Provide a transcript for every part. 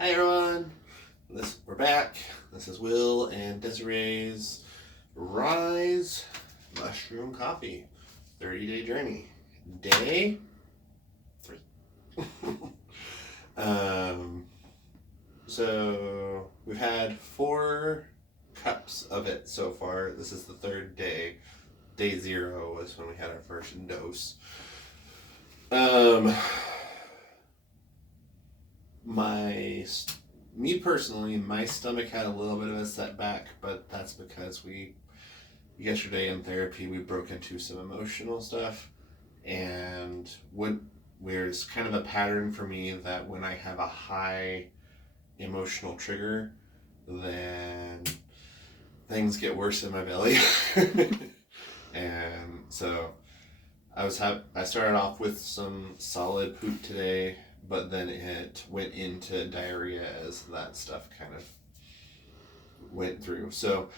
Hi everyone, we're back. This is Will and Desiree's RYZE Mushroom Coffee 30-day journey. Day 3. So we've had 4 cups of it so far. This is the 3rd day. Day 0 was when we had our first dose. Me personally, my stomach had a little bit of a setback, but that's because yesterday in therapy, we broke into some emotional stuff, and there's kind of a pattern for me that when I have a high emotional trigger, then things get worse in my belly. And so I started off with some solid poop today, but then it went into diarrhea as that stuff kind of went through. So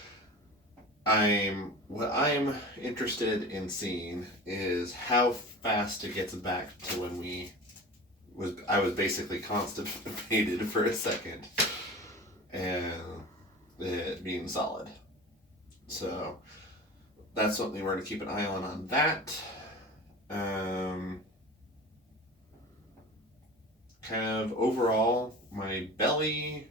what I'm interested in seeing is how fast it gets back to when I was basically constipated for a second and it being solid. So that's something we're going to keep an eye on that. Kind of overall, my belly,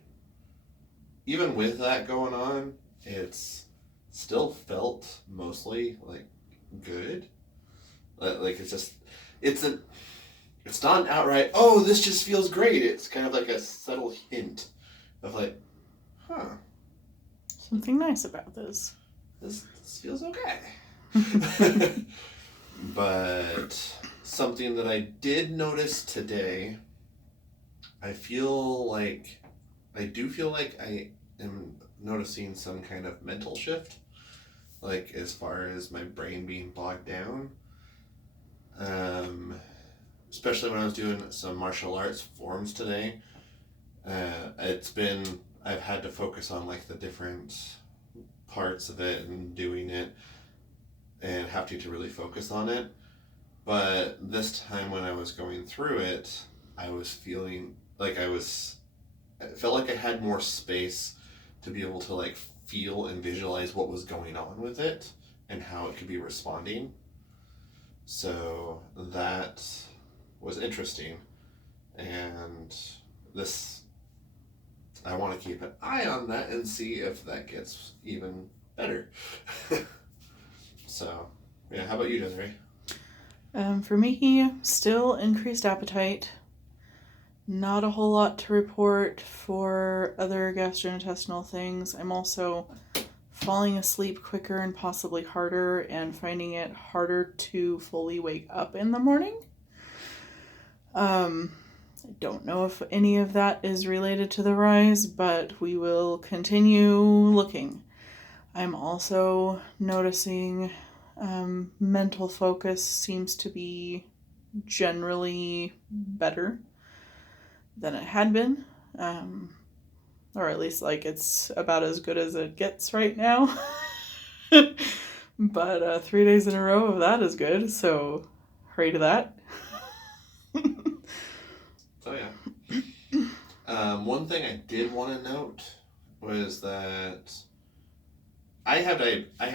even with that going on, it's still felt mostly like good. Like it's not outright, oh, this just feels great. It's kind of like a subtle hint of like, huh, something nice about this. This feels okay. But something that I did notice today, I do feel like I am noticing some kind of mental shift, like as far as my brain being bogged down. Especially when I was doing some martial arts forms today. I've had to focus on like the different parts of it and doing it and having to really focus on it. But this time when I was going through it, I was feeling like I felt like I had more space to be able to like feel and visualize what was going on with it and how it could be responding. So that was interesting. And I want to keep an eye on that and see if that gets even better. So, yeah, how about you, Desiree? For me, still increased appetite. Not a whole lot to report for other gastrointestinal things. I'm also falling asleep quicker and possibly harder and finding it harder to fully wake up in the morning. I don't know if any of that is related to the RYZE, but we will continue looking. I'm also noticing mental focus seems to be generally better than it had been. Or at least like it's about as good as it gets right now. But 3 days in a row of that is good, so hooray to that. Oh yeah. One thing I did want to note was that I have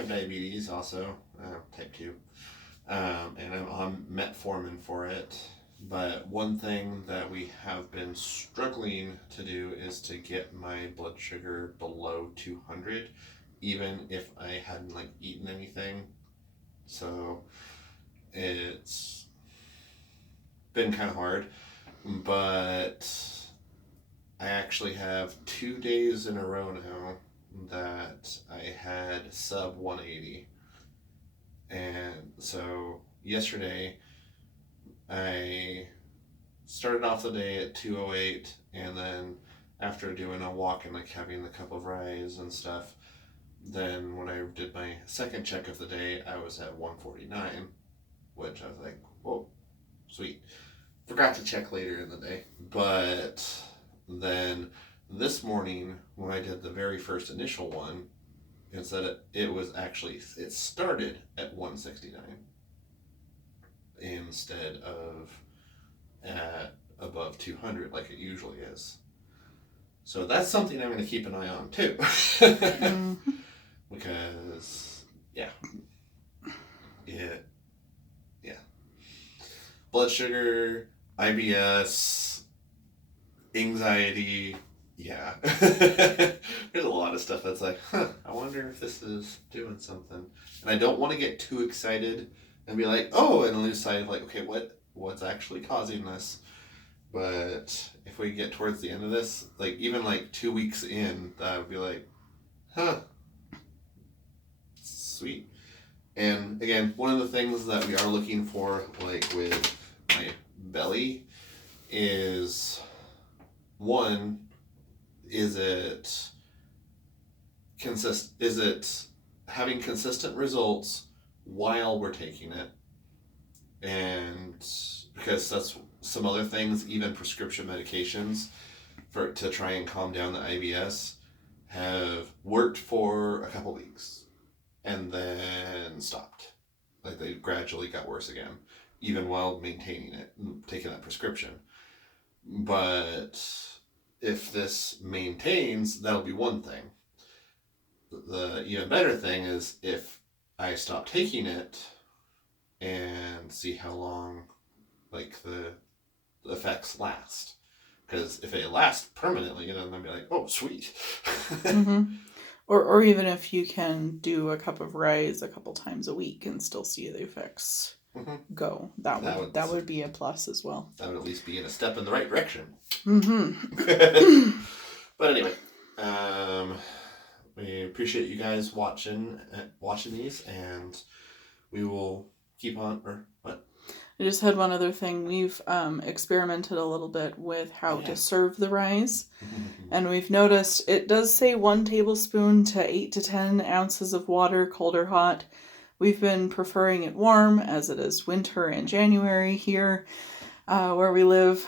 diabetes also, type 2, and I'm on metformin for it. But one thing that we have been struggling to do is to get my blood sugar below 200, even if I hadn't like eaten anything. So it's been kind of hard, but I actually have 2 days in a row now that I had sub 180. And so yesterday I started off the day at 208, and then after doing a walk and like having a cup of RYZE and stuff, then when I did my second check of the day, I was at 149, which I was like, whoa, sweet. Forgot to check later in the day. But then this morning, when I did the very first initial one, it said it started at 169 instead of at above 200 like it usually is. So that's something I'm going to keep an eye on too. Mm-hmm. Because, yeah. Blood sugar, IBS, anxiety. Yeah. There's a lot of stuff that's like, I wonder if this is doing something. And I don't want to get too excited and be like, oh, and lose sight of like, okay, what's actually causing this? But if we get towards the end of this, like even like 2 weeks in, that would be like, sweet. And again, one of the things that we are looking for, like with my belly, is one, is it having consistent results while we're taking it? And because that's some other things, even prescription medications to try and calm down the IBS have worked for a couple weeks and then stopped. Like they gradually got worse again, even while maintaining it, taking that prescription. But if this maintains, that'll be one thing. The even better thing is if I stop taking it and see how long like the effects last. Because if it lasts permanently, then I'll be like, oh, sweet. Mm-hmm. Or even if you can do a cup of RYZE a couple times a week and still see the effects go, that would be a plus as well. That would at least be in a step in the right direction. Mm-hmm. But anyway, we appreciate you guys watching these, and we will keep on. Or what? I just had one other thing. We've experimented a little bit with how to serve the RYZE. And we've noticed it does say 1 tablespoon to 8 to 10 ounces of water, cold or hot. We've been preferring it warm, as it is winter in January here where we live.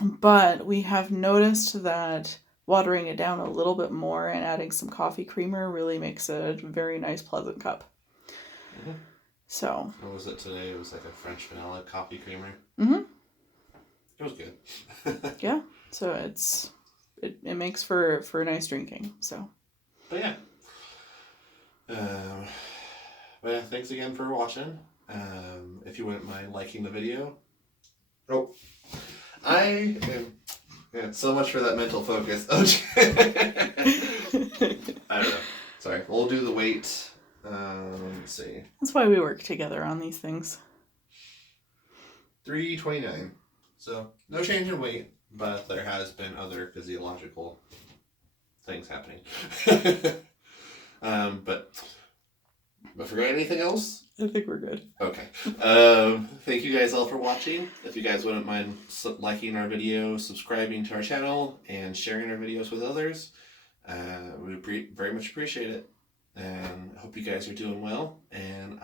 But we have noticed that watering it down a little bit more and adding some coffee creamer really makes a very nice, pleasant cup. Mm-hmm. So. What was it today? It was like a French vanilla coffee creamer. Mm-hmm. It was good. Yeah. So it makes for nice drinking. So. But yeah. But yeah, thanks again for watching. If you wouldn't mind liking the video. Oh. Yeah, so much for that mental focus. Oh, I don't know. Sorry. We'll do the weight. Let's see. That's why we work together on these things. 329. So, no change in weight, but there has been other physiological things happening. But forgot anything else? I think we're good. Okay. Thank you guys all for watching. If you guys wouldn't mind liking our video, subscribing to our channel, and sharing our videos with others, we very much appreciate it. And hope you guys are doing well. And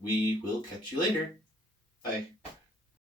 we will catch you later. Bye.